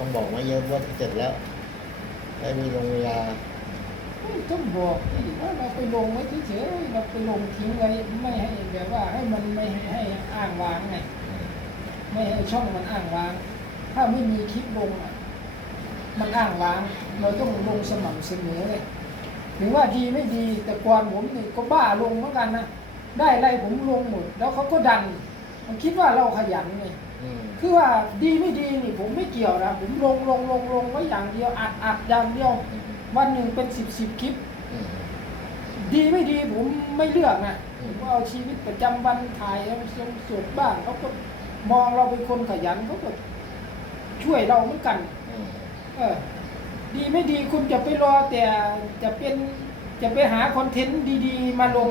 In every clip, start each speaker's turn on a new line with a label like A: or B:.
A: ต้องบอกมาเยอะว่าเสร็จแล้วได้มีลงเวลา
B: ไม่ต้องบอกดิว่าเราไปลงไว้เฉยๆเราไปลงทิ้งไว้ไม่ให้แบบว่าให้มันไม่ให้ให้อ้างว้างไงไม่ให้ช่องมันอ้างว้าง ถ้าไม่มีคลิปลงอะ มันอ้างว้าง เราต้องลงสม่ำเสมอเลยถึงว่าดีไม่ดีแต่ก่อนผมนี่ก็บ้าลงเหมือนกันนะได้อะไรผมลงหมดแล้วเขาก็ดันมันคิดว่าเราขยันไง คือว่าดีไม่ดีนี่ผมไม่เกี่ยวนะผมลงลงลงลงไว้อย่างเดียวอัดอัดอย่างเดียว วันหนึ่งเป็นสิบสิบคลิป
A: อืม
B: ดีไม่ดีผมไม่เลือกนะ
A: อื
B: ผมมเอาชีวิตประจำวันถ่ายเอาสงสดบ้างเขาก็มองเราเป็นคนขยันเขาก็ช่วยเราเหมือนกัน
A: อืม
B: เออ ดีไม่ดีคุณจะไปรอแต่จะเป็นจะไปหาคอนเทนต์ดี ๆ มาลง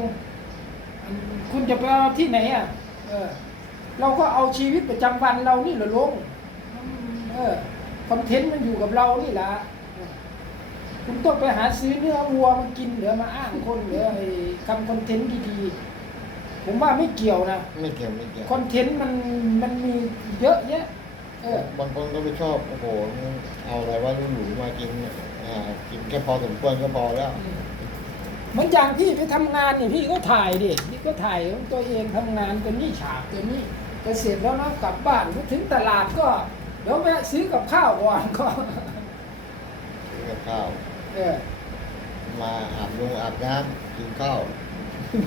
B: คุณจะไปเอาที่ไหนอะ เออ เราก็เอาชีวิตประจำวันเรานี่แหละลงเออคอนเทนต์มันอยู่กับเรานี่แหละเออคุณต้องไปหาซื้อเนื้อวัวมากินหรือมาอ้างคนหรือไอ้คำคอนเทนต์ดีๆผมว่าไม่เกี่ยวนะ
A: ไม่เกี่ยวไม่เกี่ยว
B: คอนเทนต์มันมันมีเยอะแยะเออ
A: บางคนก็ไม่ชอบโอ้โหเอาอะไรว่าหรูๆมากินอ่ากินแค่พอสมควรก็พอแล้ว
B: เหมือนอย่างพี่ไปทำงานนี่พี่ก็ถ่ายดิพี่ก็ถ่ายของตัวเองทำงานตัวนี้ฉากตัวนี้ ก็เสร็จแล้วนะกลับบ้านก็ถึงตลาดก็เดี๋ยวแวะซื้อกับข้าวก่อนก็
A: ซื้อกับข้าว
B: เออ
A: มาอาบลงอาบน้ำกินข้าว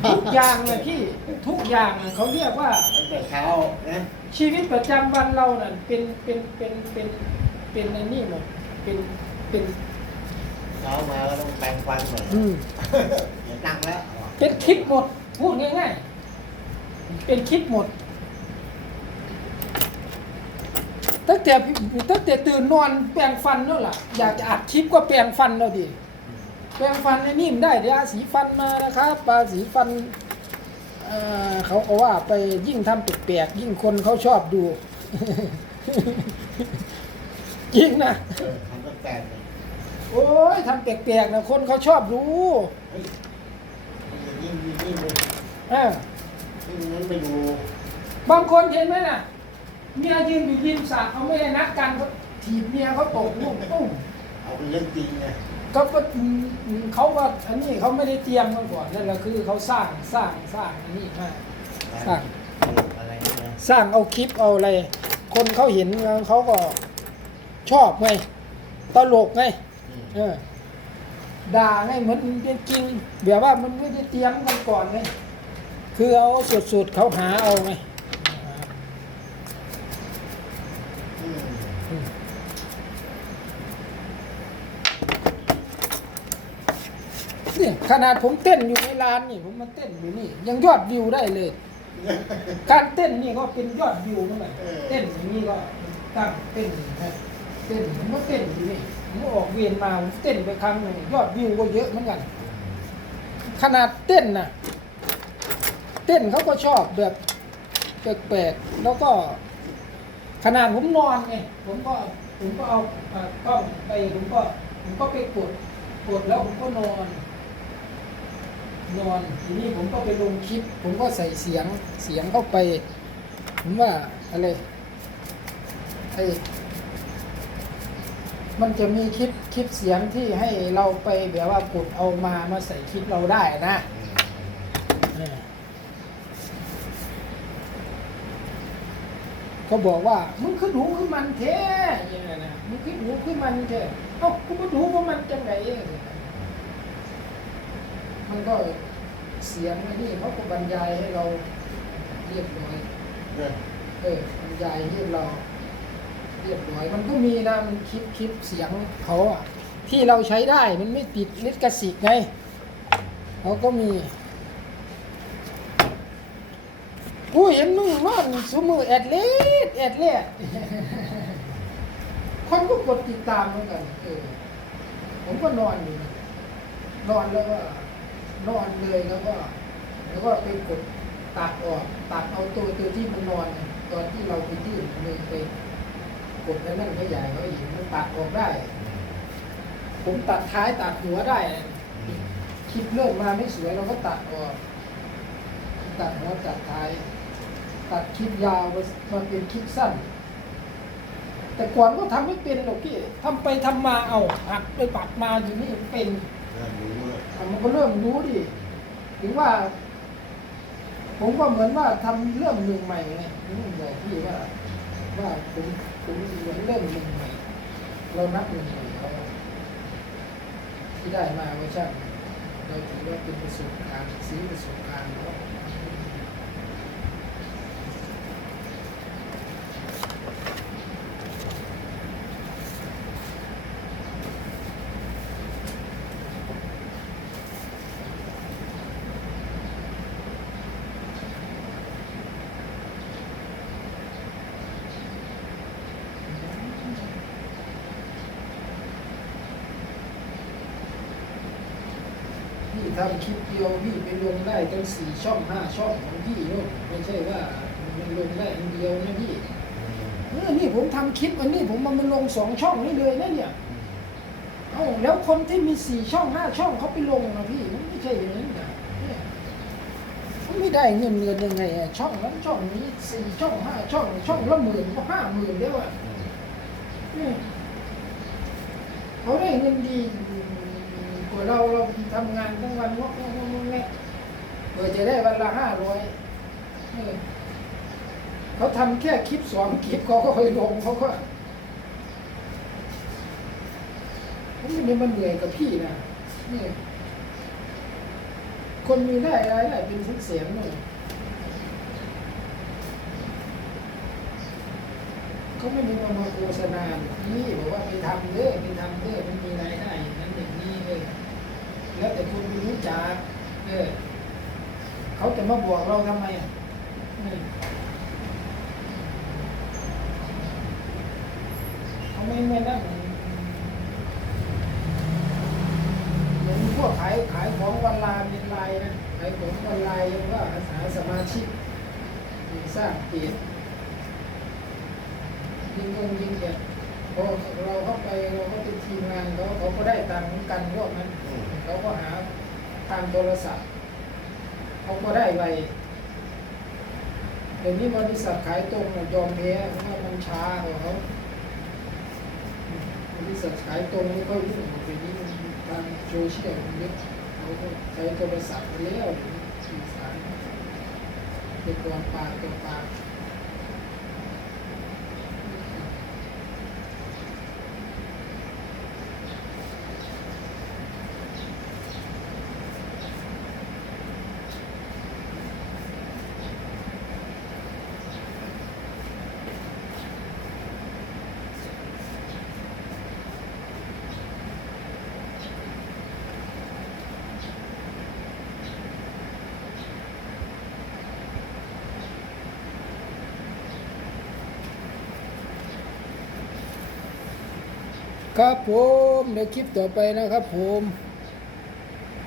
B: ทุกอย่างเลยพี่ทุกอย่างน่ะเขาเรียกว่า
A: ตั้งแต่เช้านะ
B: ชีวิตประจำวันเราน่ะเป็นเป็นเป็นเป็นเป็นในนี่หมดเป็นเป็น
A: เช้ามาแล้วต้องแปรงฟันก่อน
B: อืม
A: เดี๋ยวนั่งแล้ว
B: เป็นคลิปหมดพูดง่ายๆเป็นคลิปหมด ตั้ง แต่พี่ตั้งแต่ตื่นนอนแปรงฟันแล้วล่ะ อยากจะอัดคลิปก็แปรงฟันแล้วดิแปรงฟันในนี่มันได้เดี๋ยวเอาสีฟันมานะครับปลาสีฟันเอ่อเขาก็ว่าไปยิ่งทำแปลกๆยิ่งคนเขาชอบดู จริงนะ
A: เออทำตั้งแต่เลย
B: โอ้ยทำแปลกๆนะคนเขาชอบดู
A: เฮ้ยยิ่งยิ่งยิ่งเลย
B: เออ
A: ยิ่งนั้นไปดู
B: บางคนเห็นไหมน่ะ เมียยืนอยู่ริมสระเขาไม่ได้นัดกันเขาถีบเมียเขาตกลูกตุ้ม
A: เอาเป็นเรื่องจริงไง
B: ก็ก็อืมเขาก็อันนี้เขาไม่ได้เตรียมมาก่อนนั่นแหละคือเขาสร้างสร้างสร้างอันนี้มาสร้าง
A: อะไรนี่นะ
B: สร้างเอาคลิปเอาอะไร คนเขาเห็นแล้วเขาก็ชอบไงตลกไง
A: อืม
B: เออด่าไงเหมือนเป็นจริงแบบว่ามันไม่ได้เตรียมกันก่อนไงคือเอาสุดๆเขาหาเอาไง
A: อืม
B: อืมเนี่ย ขนาดผมเต้นอยู่ในร้านนี่ผมมาเต้นอยู่นี่ ยังยอดวิวได้เลย การเต้นนี่ก็เป็นยอดวิวเหมือนกันเต้นอย่างนี้ก็ตั้งเต้นนะเต้นผมก็เต้นอยู่นี่ผมออกเวียนมาผมเต้นไปครั้งหนึ่งยอดวิวก็เยอะเหมือนกัน ขนาดเต้นน่ะ เต้นเขาก็ชอบแบบแปลกๆแล้วก็ ขนาดผมนอนไงผมก็ผมก็เอาเอ่อกล้องไปผมก็ผมก็ไปกดกดแล้วผมก็นอน นอนทีนี้ผมก็ไปลงคลิป ผมก็ใส่เสียงเสียงเข้าไป ผมว่าอะไรไอ้มันจะมีคลิปคลิปเสียงที่ให้เราไปแบบว่ากดเอามามาใส่คลิปเราได้นะเออเขาบอกว่ามึงขึ้นหูขึ้นมันแท้อย่างนั้นนะมึงขึ้นหูขึ้นมันแท้เอ้ากูก็ดูว่ามันจังไงเอง มันก็เสียงอันนี่เขาก็บรรยายให้เราเรียบร้อย
A: เนี่ย
B: เออบรรยายให้เราเรียบร้อย มันก็มีนะมันคลิปคลิปเสียงเขาอะที่เราใช้ได้มันไม่ติดลิขสิทธิ์ไงเขาก็มีกูเห็นมึงนอนสมือแอดเลดแอดเลดคนก็กดติดตามเหมือนกันเออผมก็นอนอยู่นะนอนแล้วก็ นอนเลยแล้วก็ แล้วก็ไปกดตัดออกตัดเอาตัวตัวที่มันนอนตอนที่เราไปยื่นมือไปกดแล้วนั่นเขาใหญ่เขาเห็นมันตัดออกได้ ผมตัดท้ายตัดหัวได้คลิปเริ่มมาไม่สวยเราก็ตัดออก ตัดหัวตัดท้าย ตัดคลิปยาวมาเป็นคลิปสั้น แต่ก่อนก็ทำไม่เป็นหรอกพี่ทำไปทำมาเอาหัดไปปัดมาอยู่นี่เป็น
A: น่ารู้เลย
B: อะมันก็เริ่มรู้ดิถึงว่า ผมก็เหมือนว่าทำเรื่องหนึ่งใหม่ไงผมบอกพี่ว่า ว่าผมผมเหมือนเริ่มหนึ่งใหม่ เรานับหนึ่งใหม่เราที่ได้มาว่าช่างเราถือว่าเป็นประสบการณ์ซื้อประสบการณ์แล้ว ทำคลิปเดียวพี่ไปลงได้ตั้งสี่ช่องห้าช่องของพี่โน่นไม่ใช่ว่ามันลงได้อันเดียวนะพี่เออนี่ผมทำคลิปอันนี้ผมมามันลงสองช่องนี่เลยนะเนี่ยเอ้าแล้วคนที่มีสี่ช่องห้าช่องเขาไปลงนะพี่มันไม่ใช่อย่างนั้นนะเนี่ยเขาไม่ได้เงินเงินยังไงอะช่องนั้นช่องนี้สี่ช่องห้าช่อง ช่องละหมื่นก็ห้าหมื่นแล้วอะเนี่ยเขาได้เงินดีกว่าเราเรา ทำงานทั้งวันงอกงอกงกงกเพื่อจะได้วันละห้าร้อยเขาทำแค่คลิปสองคลิปเขาก็เคยลงเขาก็ผมไม่ได้มันเหนื่อยกับพี่นะนี่คนมีได้รายได้เป็นแสนแสนเลยเขาไม่มามาโฆษณานี่บอกว่าไปทำเด้อไปทำเด้อ จักเออเขาจะมาบอกเราทำไมอะอืมเขาไม่ไม่นั่นเหมือนพวกขายขายของวันลาเป็นลายนะขายของวันลายยังว่าอาสาสมาชิกสร้างเกียรติยิงงงยิงเกียรติพอเราเข้าไปเราก็เป็นทีมงานเขาเขาก็ได้ตังค์เหมือนกันพวกนั้นเขาก็หา ทางโทรศัพท์เขาก็ได้ไปเดี๋ยวนี้บริษัทขายตรงน่ะยอมแพ้เพราะว่ามันช้ากว่าเขาบริษัทขายตรงไม่ค่อยยุ่งเดี๋ยวนี้ทางโซเชียลมันเยอะเขาก็ใช้โทรศัพท์ไปแล้วเดี๋ยวสื่อสารเป็นตัวปากตัวปาก ครับผมเดี๋ยวคลิปต่อไปนะครับผม